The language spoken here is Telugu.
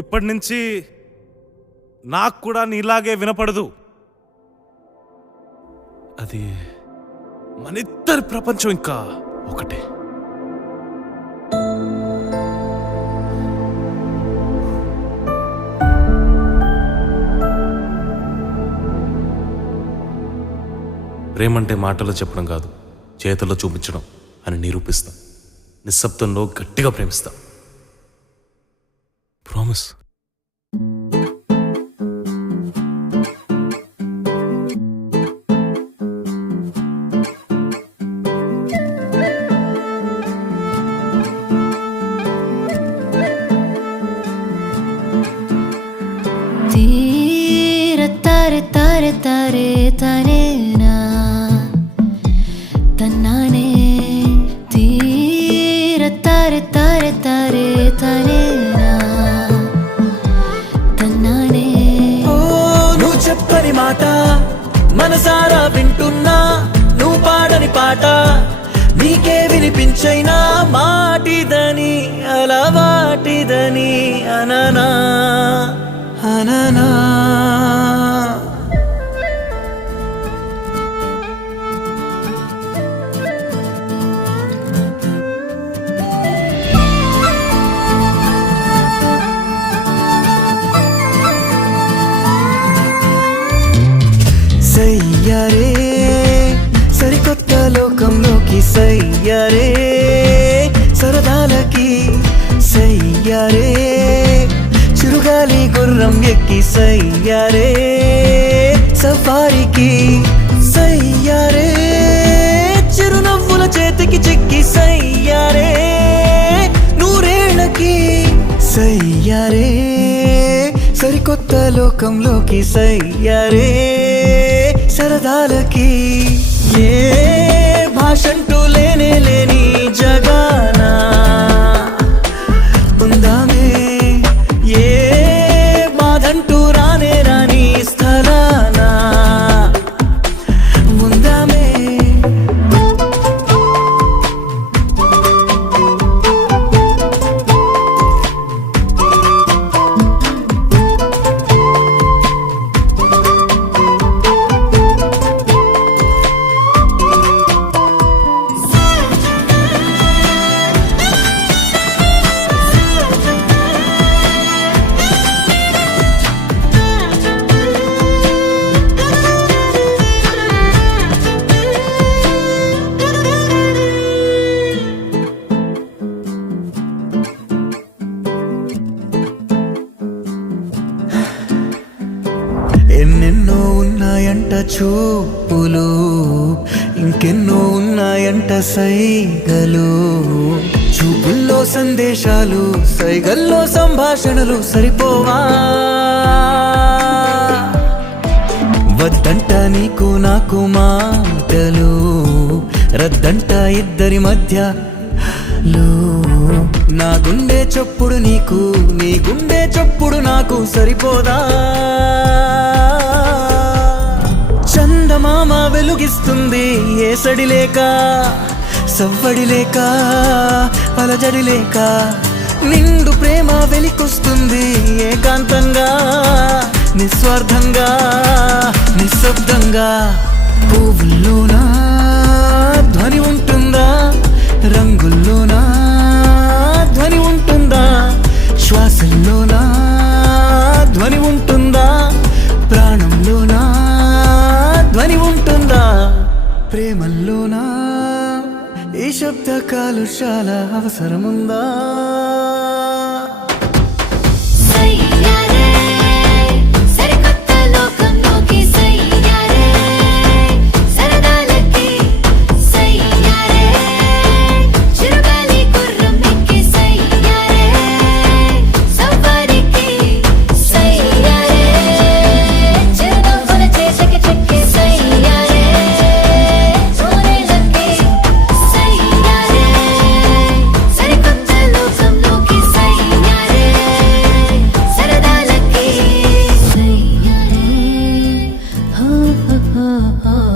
ఇప్పటి నుంచి నాకు కూడా నీలాగే వినపడదు. అది మనిద్దరి ప్రపంచం ఇంకా ఒకటే. ప్రేమంటే మాటల్లో చెప్పడం కాదు, చేతుల్లో చూపించడం అని నిరూపిస్తాం. నిశ్శబ్దంలో గట్టిగా ప్రేమిస్తాం. ప్రామిస్. तारे तारे तारे तारे ना तन्नाने तीर तारे तारे तारे तारे ना तन्नाने ओ నువ్వు చెప్పని మాట మనసారా వింటున్నా, నువ్వు పాడని పాట నీకే వినిపించైనా మాటిదని అలవాటిదని అననా అననా. సయ్యారే సరికొత్త లోకంలోకి, సయ్యారే సరదాలకి, సయ్యారే చిరుగాలి గుర్రం ఎక్కి, సయ్యారే సఫారీకి, సయ్యారే చిరునవ్వుల చేతికి చిక్కి, సయ్యారే నూరేళ్ళకి, సయ్యారే సరికొత్త లోకంలోకి, సయ్యారే సరదాలకి. ఏ భాషంటూ లేనే లేని జగానా ఉందామే, ఏ బాధంటూ రానే రాని స్థలానా ఉందామే. ఎన్నెన్నో ఉన్నాయంట చూపులు, ఇంకెన్నో ఉన్నాయంట సైగలు, చూపుల్లో సందేశాలు, సైగల్లో సంభాషణలు సరిపోవా. వద్దంట నీకు నాకు మాటలు, రద్దంట ఇద్దరి మధ్య నా గుండె చప్పుడు నీకు, నీ గుండె చప్పుడు నాకు సరిపోదా. చందమామ వెలుగిస్తుంది ఏసడి లేక, సవ్వడి లేక, అలజడి లేక, నిండు ప్రేమ వెలికొస్తుంది ఏకాంతంగా, నిస్వార్థంగా, నిశ్శబ్దంగా. పువ్వుల్లోనా ధ్వని ఉంటుందా, రంగుల్లోనా ధ్వని ఉంటుందా, శ్వాసల్లోనా ధ్వని ఉంటుందా, ప్రాణంలోనా ధ్వని ఉంటుందా, ప్రేమల్లోనా ఈ శబ్ద కాలుష్యాల అవసరముందా. oh, oh, oh.